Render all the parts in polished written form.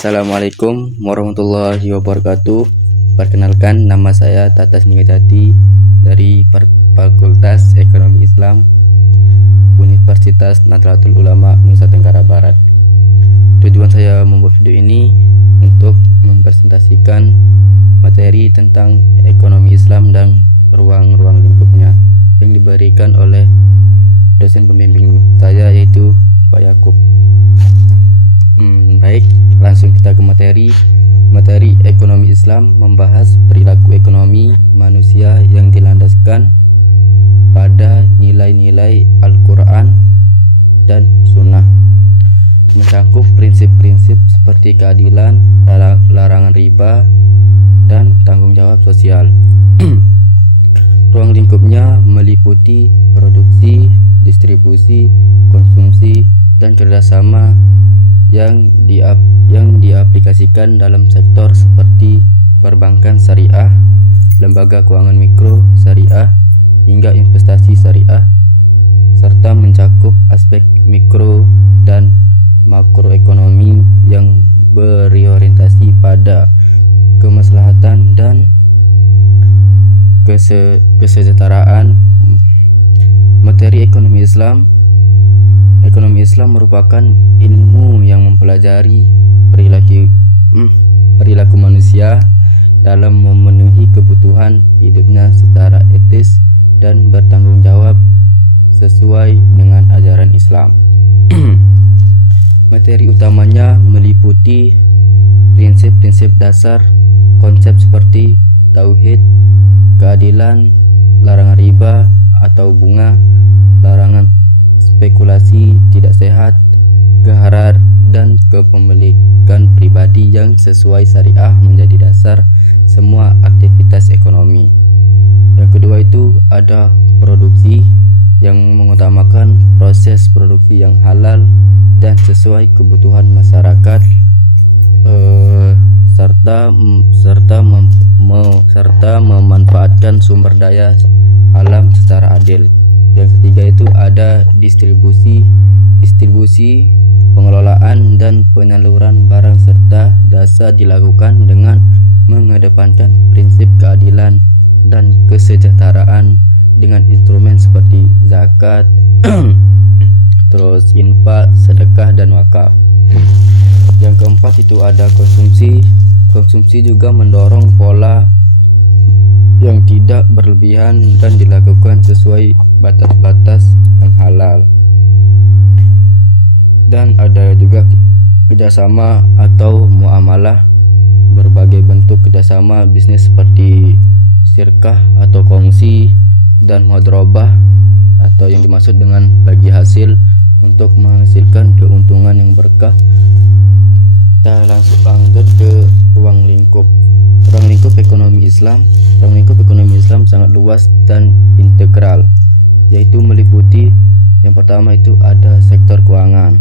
Assalamualaikum warahmatullahi wabarakatuh. Perkenalkan, nama saya Tatas Ningtyati dari Fakultas Ekonomi Islam Universitas Nahdlatul Ulama Nusa Tenggara Barat. Tujuan saya membuat video ini untuk mempresentasikan materi tentang ekonomi Islam dan ruang-ruang lingkupnya yang diberikan oleh dosen pembimbing saya, yaitu Pak Yakub. Baik, langsung kita ke materi. Materi ekonomi Islam membahas perilaku ekonomi manusia yang dilandaskan pada nilai-nilai Al-Quran dan Sunnah, mencakup prinsip-prinsip seperti keadilan, larangan riba, dan tanggung jawab sosial. Ruang lingkupnya meliputi produksi, distribusi, konsumsi, dan kerjasama yang diaplikasikan dalam sektor seperti perbankan syariah, lembaga keuangan mikro syariah, hingga investasi syariah, serta mencakup aspek mikro dan makroekonomi yang berorientasi pada kemaslahatan dan kesejahteraan. Materi ekonomi Islam. Ekonomi Islam merupakan ilmu yang mempelajari perilaku manusia dalam memenuhi kebutuhan hidupnya secara etis dan bertanggung jawab sesuai dengan ajaran Islam. Materi utamanya meliputi prinsip-prinsip dasar, konsep seperti tauhid, keadilan, larangan riba atau bunga, larangan spekulasi tidak sehat, gharar, dan kepemilikan pribadi yang sesuai syariah menjadi dasar semua aktivitas ekonomi. Yang kedua itu ada produksi yang mengutamakan proses produksi yang halal dan sesuai kebutuhan masyarakat, serta memanfaatkan sumber daya alam secara adil. Yang ketiga itu ada distribusi, pengelolaan dan penyaluran barang serta jasa dilakukan dengan mengedepankan prinsip keadilan dan kesejahteraan dengan instrumen seperti zakat, terus infak, sedekah, dan wakaf. Yang keempat itu ada konsumsi. Konsumsi juga mendorong pola yang tidak berlebihan dan dilakukan sesuai batas-batas yang halal. Dan ada juga kerjasama atau muamalah, berbagai bentuk kerjasama bisnis seperti syirkah atau kongsi dan mudharabah, atau yang dimaksud dengan bagi hasil untuk menghasilkan keuntungan yang berkah. Kita langsung lanjut ke ruang lingkup. Ruang lingkup ekonomi Islam. Ruang lingkup ekonomi Islam sangat luas dan integral, yaitu meliputi yang pertama itu ada sektor keuangan.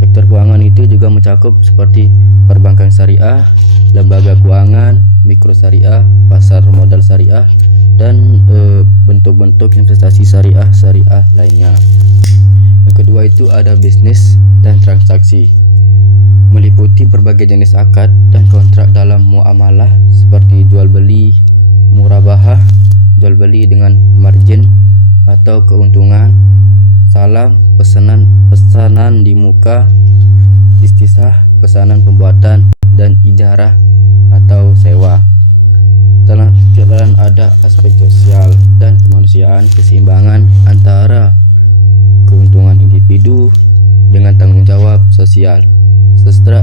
Sektor keuangan itu juga mencakup seperti perbankan syariah, lembaga keuangan, mikro syariah, pasar modal syariah, dan bentuk-bentuk investasi syariah lainnya. Yang kedua itu ada bisnis dan transaksi, meliputi berbagai jenis akad dan kontrak dalam muamalah seperti jual beli, murabahah, jual beli dengan margin atau keuntungan, salam, pesanan di muka, istisah, pesanan pembuatan, dan ijarah atau sewa. Setelah ada aspek sosial dan kemanusiaan, keseimbangan antara keuntungan individu dengan tanggung jawab sosial, serta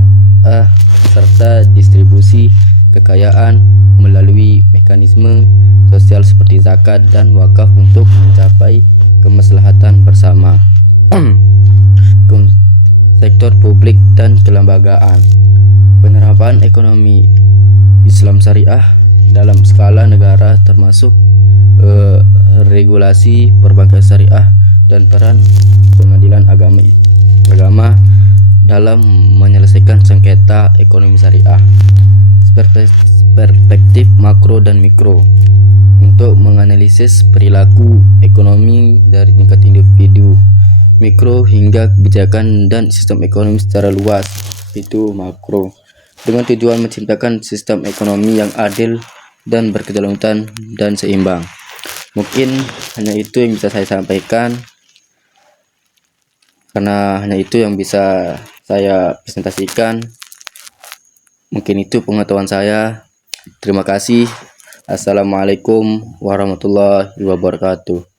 distribusi kekayaan melalui mekanisme sosial seperti zakat dan wakaf untuk mencapai kemaslahatan bersama. Sektor publik dan kelembagaan. Penerapan ekonomi Islam syariah dalam skala negara termasuk regulasi perbankan syariah dan peran pengadilan agama dalam menyelesaikan sengketa ekonomi syariah. Perspektif makro dan mikro untuk menganalisis perilaku ekonomi dari tingkat individu, mikro hingga kebijakan dan sistem ekonomi secara luas, itu makro. dengan tujuan menciptakan sistem ekonomi yang adil dan berkedaulatan dan seimbang. Mungkin hanya itu yang bisa saya sampaikan, karena hanya itu yang bisa saya presentasikan. Mungkin itu pengetahuan saya. Terima kasih. Assalamualaikum warahmatullahi wabarakatuh.